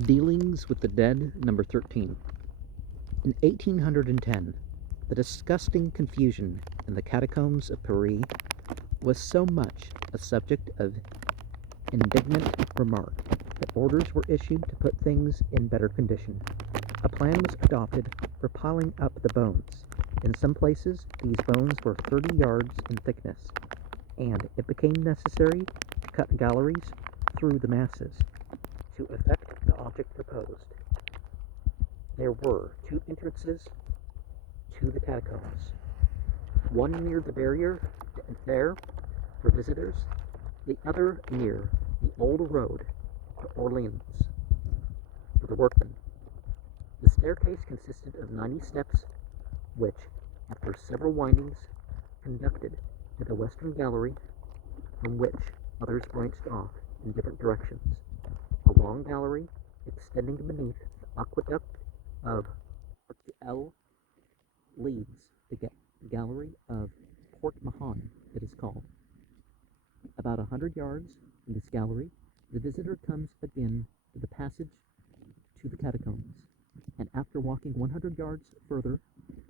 Dealings with the Dead, number 13. In 1810, the disgusting confusion in the catacombs of Paris was so much a subject of indignant remark that orders were issued to put things in better condition. A plan was adopted for piling up the bones. In some places, these bones were 30 yards in thickness, and it became necessary to cut galleries through the masses to effect the object proposed. There were two entrances to the catacombs, one near the barrier there for visitors, the other near the old road to Orleans for the workmen. The staircase consisted of 90 steps, which, after several windings, conducted to the western gallery, from which others branched off in different directions. A long gallery extending beneath the aqueduct of L leads the gallery of Port Mahon, it is called. About 100 yards from this gallery, the visitor comes again to the passage to the catacombs, and after walking 100 yards further,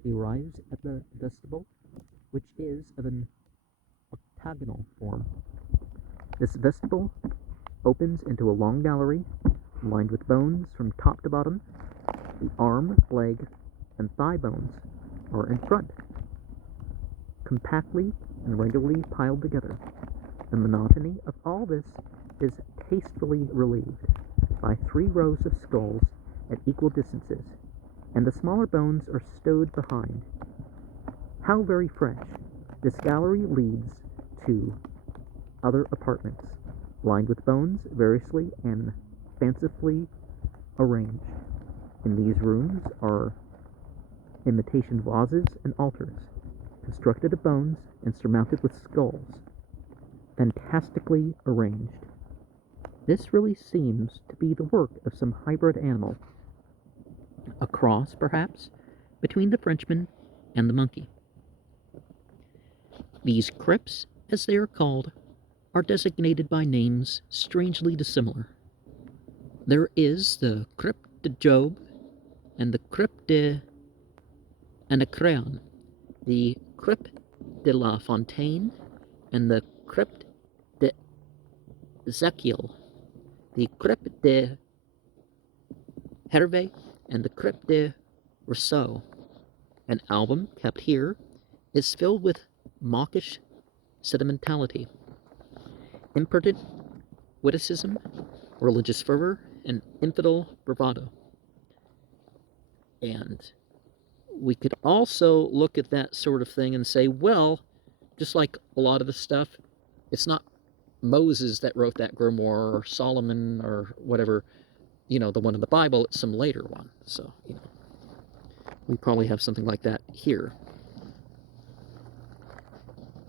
he arrives at the vestibule, which is of an octagonal form. This vestibule opens into a long gallery lined with bones from top to bottom. The arm, leg, and thigh bones are in front, compactly and regularly piled together. The monotony of all this is tastefully relieved by 3 rows of skulls at equal distances, and the smaller bones are stowed behind. How very fresh! This gallery leads to other apartments, lined with bones variously and fancifully arranged. In these rooms are imitation vases and altars, constructed of bones and surmounted with skulls, fantastically arranged. This really seems to be the work of some hybrid animal, a cross, perhaps, between the Frenchman and the monkey. These crypts, as they are called, are designated by names strangely dissimilar. There is the Crypt de Job and the Crypt de Anacreon, the Crypt de la Fontaine and the Crypt de Ezekiel, the Crypt de Hervé and the Crypt de Rousseau. An album kept here is filled with mawkish sentimentality, impertinent witticism, religious fervor, and infidel bravado. And we could also look at that sort of thing and say, well, just like a lot of the stuff, it's not Moses that wrote that grimoire, or Solomon, or whatever, the one in the Bible, it's some later one. So, we probably have something like that here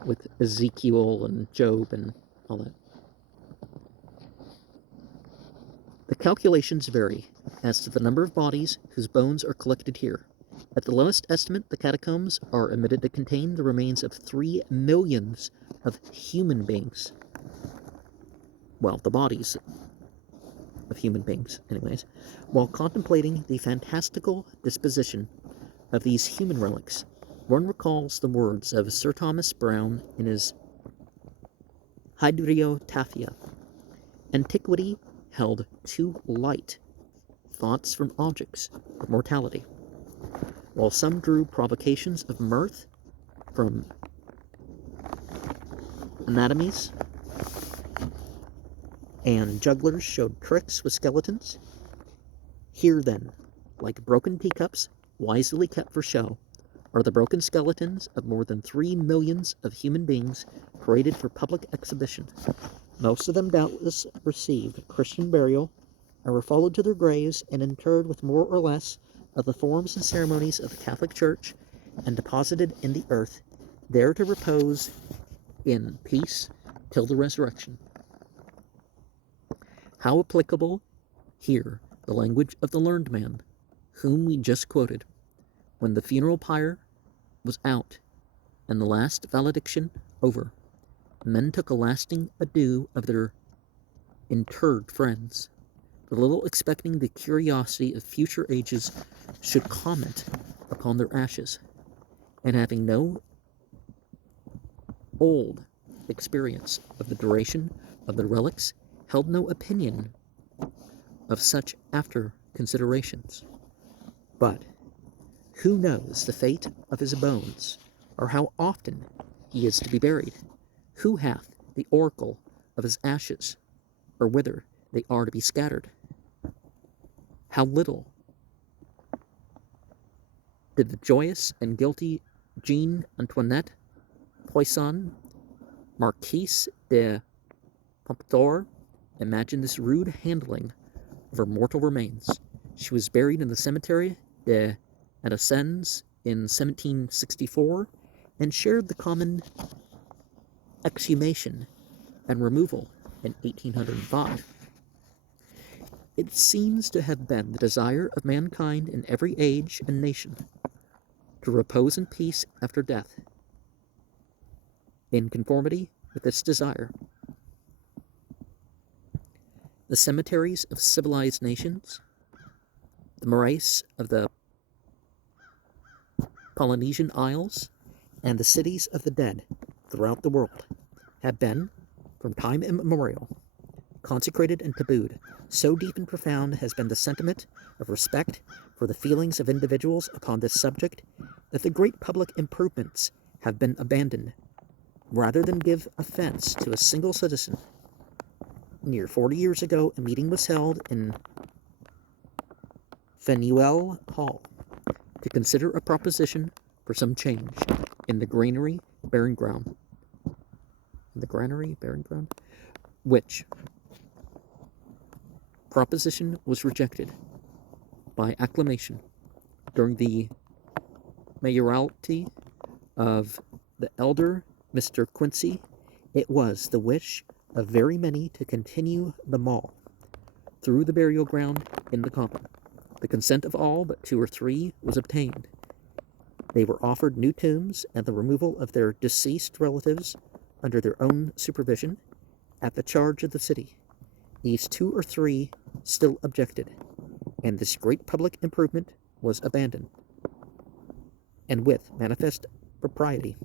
with Ezekiel and Job and all that. The calculations vary as to the number of bodies whose bones are collected here. At the lowest estimate, the catacombs are admitted to contain the remains of 3 millions of human beings. Well, the bodies of human beings, anyways. While contemplating the fantastical disposition of these human relics, one recalls the words of Sir Thomas Browne in his Hydriotaphia. Antiquity held too light thoughts from objects of mortality, while some drew provocations of mirth from anatomies, and jugglers showed tricks with skeletons. Here, then, like broken teacups, wisely kept for show, are the broken skeletons of more than 3 millions of human beings paraded for public exhibition. Most of them doubtless received Christian burial, and were followed to their graves and interred with more or less of the forms and ceremonies of the Catholic Church, and deposited in the earth, there to repose in peace till the resurrection. How applicable here the language of the learned man, whom we just quoted, when the funeral pyre was out and the last valediction over, men took a lasting adieu of their interred friends. little expecting the curiosity of future ages should comment upon their ashes, and having no old experience of the duration of the relics, held no opinion of such after considerations. But who knows the fate of his bones, or how often he is to be buried? Who hath the oracle of his ashes, or whither they are to be scattered? How little did the joyous and guilty Jean Antoinette Poisson, Marquise de Pompadour, imagine this rude handling of her mortal remains. She was buried in the cemetery de Adesens in 1764, and shared the common exhumation and removal in 1805. It seems to have been the desire of mankind in every age and nation to repose in peace after death. In conformity with this desire, the cemeteries of civilized nations, the morass of the Polynesian Isles, and the cities of the dead throughout the world have been, from time immemorial, consecrated and tabooed. So deep and profound has been the sentiment of respect for the feelings of individuals upon this subject that the great public improvements have been abandoned, rather than give offense to a single citizen. Near 40 years ago, a meeting was held in Faneuil Hall to consider a proposition for some change in the granary bearing ground. Which proposition was rejected by acclamation during the mayoralty of the elder Mr. Quincy. It was the wish of very many to continue the mall through the burial ground in the common. The consent of all but 2 or 3 was obtained. They were offered new tombs and the removal of their deceased relatives under their own supervision at the charge of the city. These 2 or 3 still objected, and this great public improvement was abandoned, and with manifest propriety.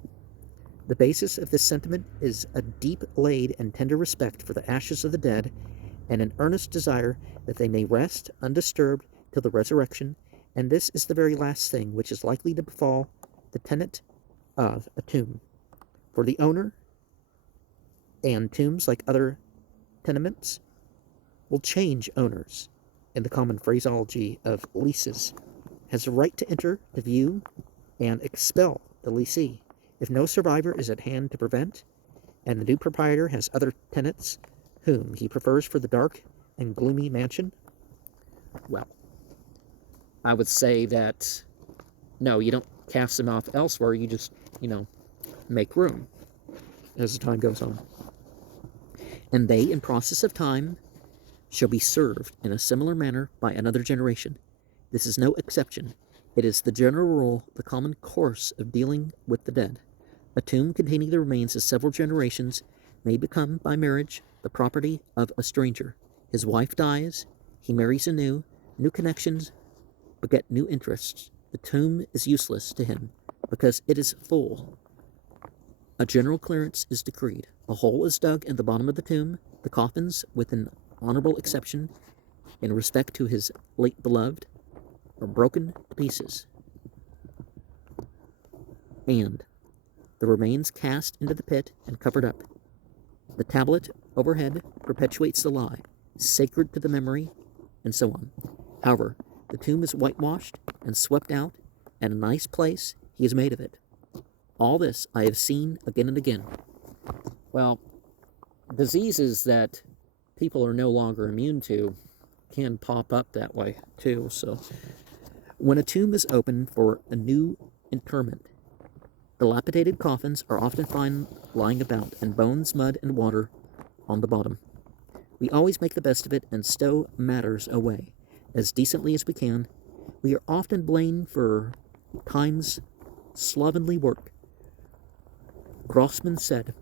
The basis of this sentiment is a deep laid and tender respect for the ashes of the dead, and an earnest desire that they may rest undisturbed till the resurrection, and this is the very last thing which is likely to befall the tenant of a tomb. For the owner, and tombs, like other tenements, will change owners, in the common phraseology of leases, has a right to enter, to view, and expel the leasee, if no survivor is at hand to prevent, and the new proprietor has other tenants whom he prefers for the dark and gloomy mansion. Well, I would say that, no, you don't cast them off elsewhere, you just, make room as the time goes on. And they, in process of time, shall be served in a similar manner by another generation. This is no exception. It is the general rule, the common course of dealing with the dead. A tomb containing the remains of several generations may become, by marriage, the property of a stranger. His wife dies, he marries anew, new connections beget new interests. The tomb is useless to him, because it is full. A general clearance is decreed. A hole is dug in the bottom of the tomb. The coffins, with an honorable exception, in respect to his late beloved, are broken to pieces, and the remains cast into the pit and covered up. The tablet overhead perpetuates the lie, sacred to the memory, and so on. However, the tomb is whitewashed and swept out, and a nice place he has made of it. All this I have seen again and again. Well, diseases that people are no longer immune to can pop up that way too. So when a tomb is opened for a new interment, dilapidated coffins are often found lying about, and bones, mud, and water on the bottom. We always make the best of it and stow matters away as decently as we can. We are often blamed for time's slovenly work. Grossman said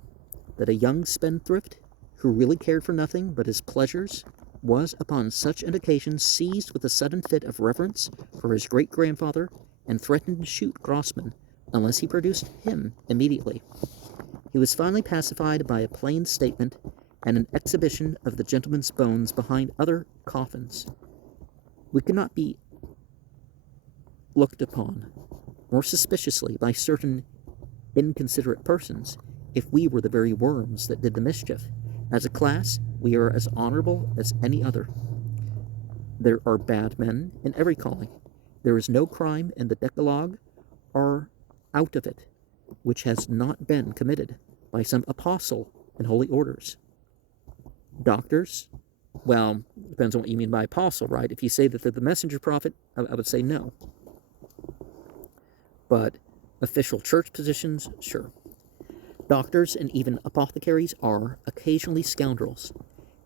that a young spendthrift who really cared for nothing but his pleasures was upon such an occasion seized with a sudden fit of reverence for his great-grandfather, and threatened to shoot Grossman unless he produced him immediately. He was finally pacified by a plain statement and an exhibition of the gentleman's bones behind other coffins. We could not be looked upon more suspiciously by certain inconsiderate persons if we were the very worms that did the mischief. As a class, we are as honorable as any other. There are bad men in every calling. There is no crime in the Decalogue or out of it which has not been committed by some apostle in holy orders. Doctors, well, depends on what you mean by apostle, right? If you say that they're the messenger prophet, I would say no. But official church positions, sure. Doctors and even apothecaries are occasionally scoundrels,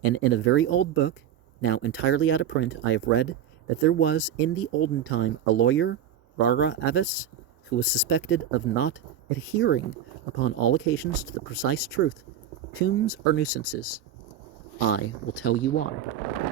and in a very old book, now entirely out of print, I have read that there was in the olden time a lawyer, rara avis, who was suspected of not adhering upon all occasions to the precise truth. Tombs are nuisances. I will tell you why.